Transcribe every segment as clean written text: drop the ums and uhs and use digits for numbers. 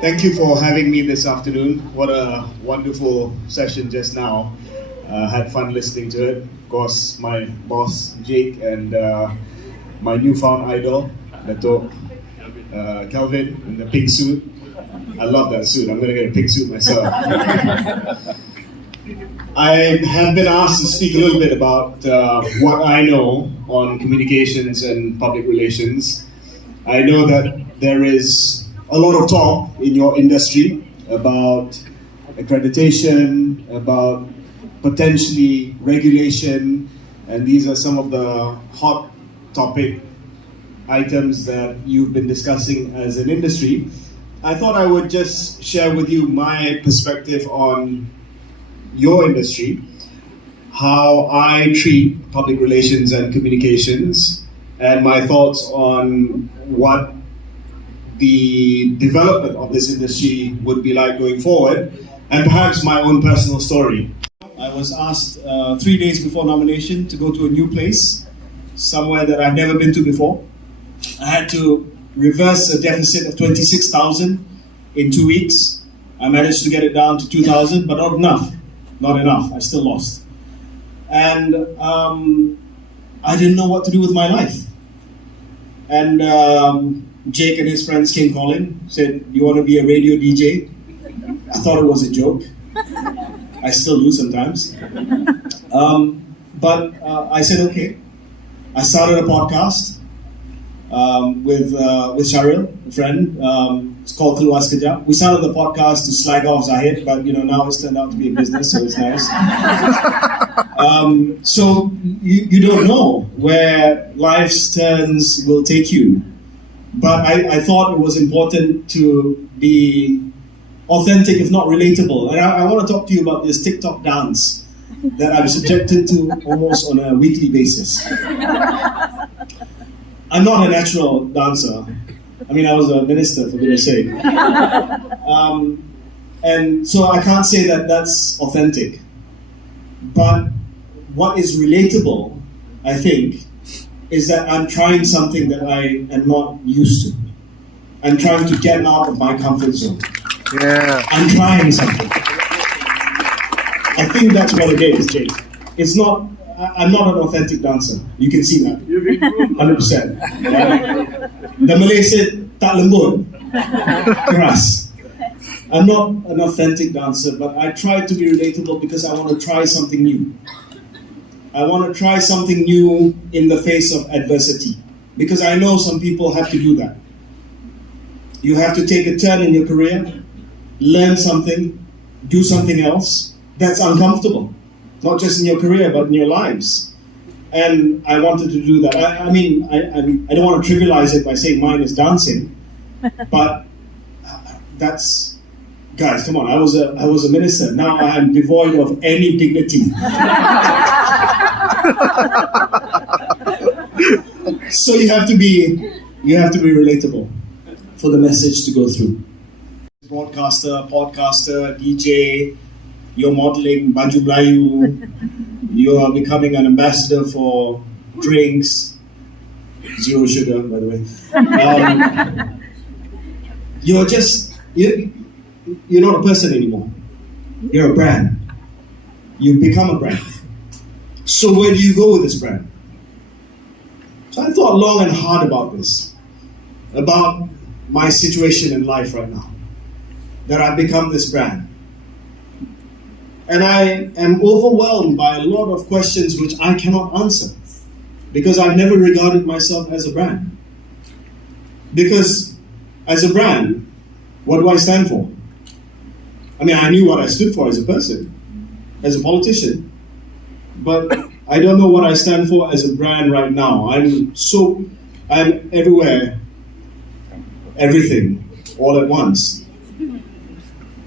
Thank you for having me this afternoon. What a wonderful session just now. Had fun listening to it. Of course, my boss, Jake, and my newfound idol, Dato' Kelvin, in the pink suit. I love that suit. I'm going to get a pink suit myself. I have been asked to speak a little bit about what I know on communications and public relations. I know that there is a lot of talk in your industry about accreditation, about potentially regulation, and these are some of the hot topic items that you've been discussing as an industry. I thought I would just share with you my perspective on your industry, how I treat public relations and communications, and my thoughts on what the development of this industry would be like going forward, and perhaps my own personal story. I was asked 3 days before nomination to go to a new place, somewhere that I've never been to before. I had to reverse a deficit of 26,000 in 2 weeks. I managed to get it down to 2,000, but not enough. Not enough. I still lost. And I didn't know what to do with my life. And Jake and his friends came calling, said, "You want to be a radio DJ?" I thought it was a joke. I still do sometimes. But I said, okay. I started a podcast with Sharil, a friend. It's called Keluar Sekejap. We started the podcast to slag off Zahid, but now it's turned out to be a business, so it's nice. So you don't know where life's turns will take you. But I thought it was important to be authentic, if not relatable. And I want to talk to you about this TikTok dance that I'm subjected to almost on a weekly basis. I'm not a natural dancer. I mean, I was a minister, for goodness sake. And so I can't say that that's authentic. But what is relatable, I think, is that I'm trying something that I am not used to. I'm trying to get out of my comfort zone. Yeah. I'm trying something. I think that's what it is, Jake. It's not, I'm not an authentic dancer. You can see that. 100%. The Malay said, "Tak lembut, keras." I'm not an authentic dancer, but I try to be relatable because I want to try something new. I want to try something new in the face of adversity. Because I know some people have to do that. You have to take a turn in your career, learn something, do something else that's uncomfortable. Not just in your career, but in your lives. And I wanted to do that. I don't want to trivialize it by saying mine is dancing, but that's, guys, come on, I was a minister. Now I am devoid of any dignity. So you have to be relatable for the message to go through. Broadcaster, podcaster, DJ, you're modeling baju Melayu, you're becoming an ambassador for drinks, zero sugar, by the way. You're not a person anymore. You're a brand. You've become a brand. So where do you go with this brand? So I thought long and hard about this, about my situation in life right now, that I've become this brand. And I am overwhelmed by a lot of questions which I cannot answer, because I've never regarded myself as a brand. Because as a brand, what do I stand for? I mean, I knew what I stood for as a person, as a politician, but I don't know what I stand for as a brand right now. I'm everywhere, everything, all at once.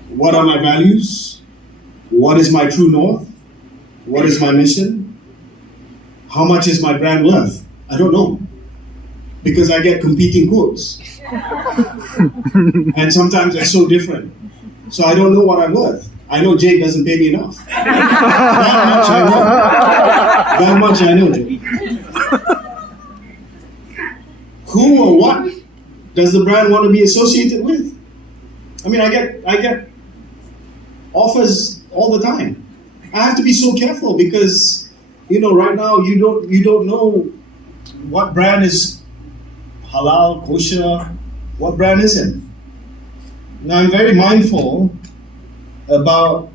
What are my values? What is my true north? What is my mission? How much is my brand worth? I don't know. Because I get competing quotes. And sometimes they're so different. So I don't know what I'm worth. I know Jake doesn't pay me enough. That much I know. That much I know, Jake. Who or what does the brand want to be associated with? I mean, I get offers all the time. I have to be so careful because, right now you don't know what brand is halal, kosher, what brand isn't. Now I'm very mindful about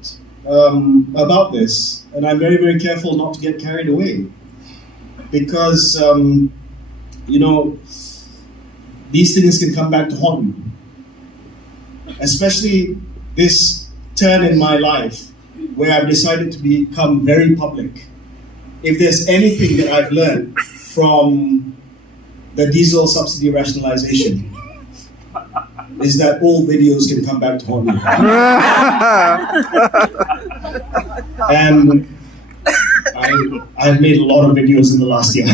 this, and I'm very, very careful not to get carried away because these things can come back to haunt you. Especially this turn in my life where I've decided to become very public. If there's anything that I've learned from the diesel subsidy rationalization, is that all videos can come back to haunt you. And I've made a lot of videos in the last year.